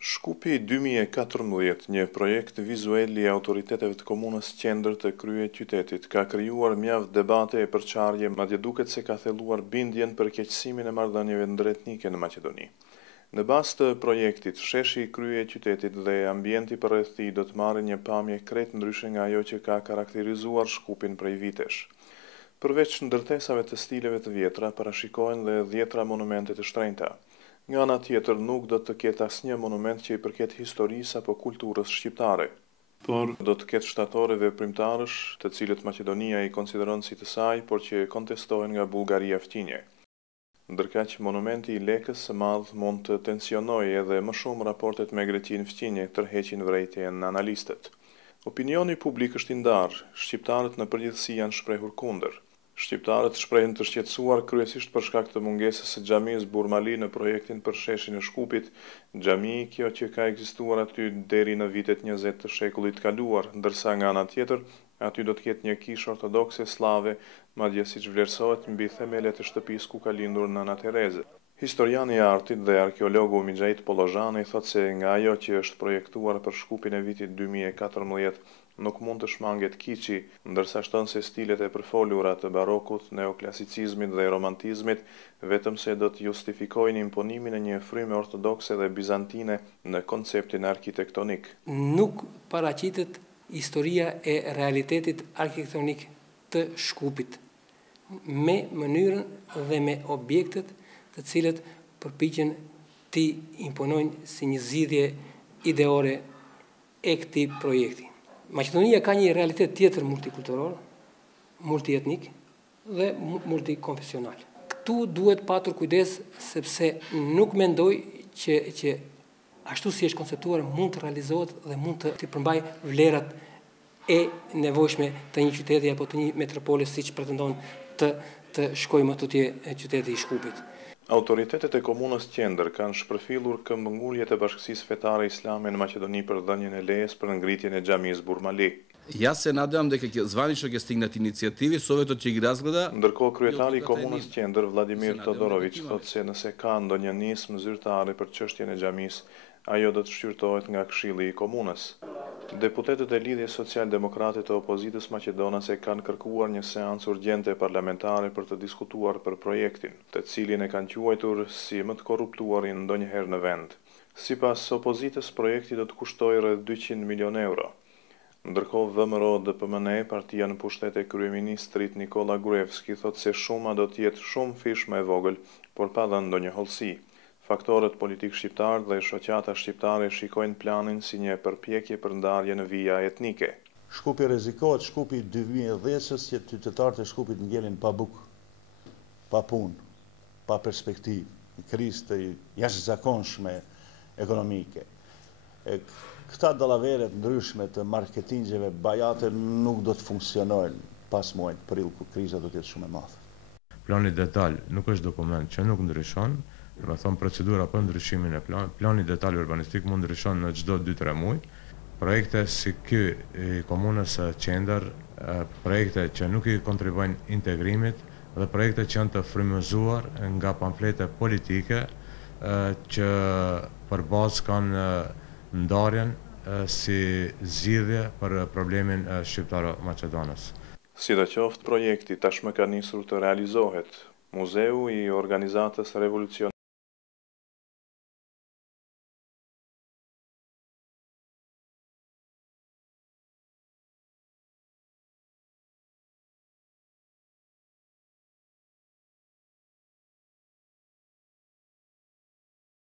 Shkupi 2014, një projekt vizual i autoriteteve të komunës qendër të kryeqytetit, ka krijuar mjaft debate e përçarje, madje duket se ka thelluar bindjen për keqësimin e marrëdhënieve ndërretnike në Maqedoni. Në bazë të projektit, sheshi i kryeqytetit dhe ambienti përreth tij do të marrin një pamje krejt ndryshe nga ajo që ka karakterizuar Shkupin prej vitesh. Përveç ndërtesave të stileve të vjetra, parashikohen dhe 10 monumente të shtrenjta. Nga ana tjetër nuk do të ketë asnjë monument që i përket historisë apo kulturës shqiptare, por do të ketë shtatore veprimtarësh, të cilët Maqedonia i konsideron si të saj, por që kontestohen nga Bullgaria fqinje. Ndërkaq monumenti i Lekës së Madh mund të tensionojë edhe më shumë raportet me Greqinë fqinje, tërheqin vërejtjen analistët. Opinioni publik është i ndarë, shqiptarët në përgjithësi janë shprehur kundër. Shqiptarët shprehen të shqetësuar kryesisht për shkak të mungesës së xhamisë Burmali në projektin për sheshin e Shkupit, xhami kjo që ka ekzistuar aty deri në vitet 20 të shekullit kaluar, ndërsa nga ana tjetër aty do të ketë një kishë ortodokse slave, madje siç vlerësohet mbi themelet e shtëpisë ku ka lindur Nana Tereze. Historiani i artit dhe arkeologu Mixhait Pollozhani thotë se nga ajo që është projektuar për Shkupin e vitit 2014 nuk mund të shmanget kiçi, ndërsa shton se stilet e përfolura të barokut, neoklasicizmit dhe romantizmit vetëm se do të justifikojnë imponimin e një fryme ortodokse dhe bizantine në konceptin arkitektonik. Nuk paraqitet historia e realitetit arkitektonik të Shkupit, me mënyrën dhe me objektet të cilët përpiqen të imponojnë si një zgjidhje ideore e këtij projekti. Maqedonia ka një realitet tjetër multikulturor, multietnik dhe multikonfesional. Këtu duhet patur kujdes sepse nuk mendoj që ashtu si është konceptuar mund të realizohet dhe mund të përmbajë vlerat e nevojshme të një qyteti apo të një metropole siç pretendon të shkojmë atje qyteti i Shkupit. Autoritetet e komunës qendër kanë shpërfillur këmbënguljet e Bashkësisë Fetare Islame në Maqedoni për dhënien e lejes për ngritjen e xhamisë Burmali. Ja se nadam дека званично ќе стигнат инициативи, Советот ќе ги разгледа. Ndërkohë kryetari i komunës qendër Vladimir Todorović thotë se nëse ka ndonjë nismë zyrtare për çështjen e xhamisë, ajo do të shqyrtohet nga Këshilli i Komunës. Deputetët e Lidhjes Social-Demokrate të opozitës maqedonase kanë kërkuar një seancë urgjente parlamentare për të diskutuar për projektin, të cilin e kanë quajtur si më të korruptuarin ndonjëherë në vend. Sipas opozitës, projekti do të kushtojë rreth 200 milion euro. Ndërkohë VMRO DPMNE, partia në pushtet e kryeministrit Nikola Gruevski, thotë se shuma do të jetë shumë fish më e vogël, por pa dhënë ndonjë hollësi. Faktorët politik shqiptar dhe shoqata shqiptare shikojnë planin si një përpjekje për ndarje në vija etnike. Shkupi rrezikohet, Shkupi 2010-s që qytetarët e Shkupit ngjelin pa bukë, pa punë, pa perspektivë, në krizë të jashtëzakonshme ekonomike. Këta dallavere ndryshme të marketingjeve bajate nuk do të funksionojnë pas muajit prill ku kriza do të jetë shumë e madhe. Plani detaj nuk është dokument që nuk ndryshon. Do të thonë procedura për ndryshimin e plani detaj urbanistik mund ndryshon në çdo 2-3 muaj. Projekte si ky i komunës së qendër, projekte që nuk i kontribuojnë integrimit dhe projekte që janë të frymëzuar nga pamflete politike që për bazë kanë ndarjen si zgjidhje për problemin shqiptaro-maqedonës. Sidoqoftë, projekti tashmë ka nisur të realizohet. Muzeu i organizatës revolucion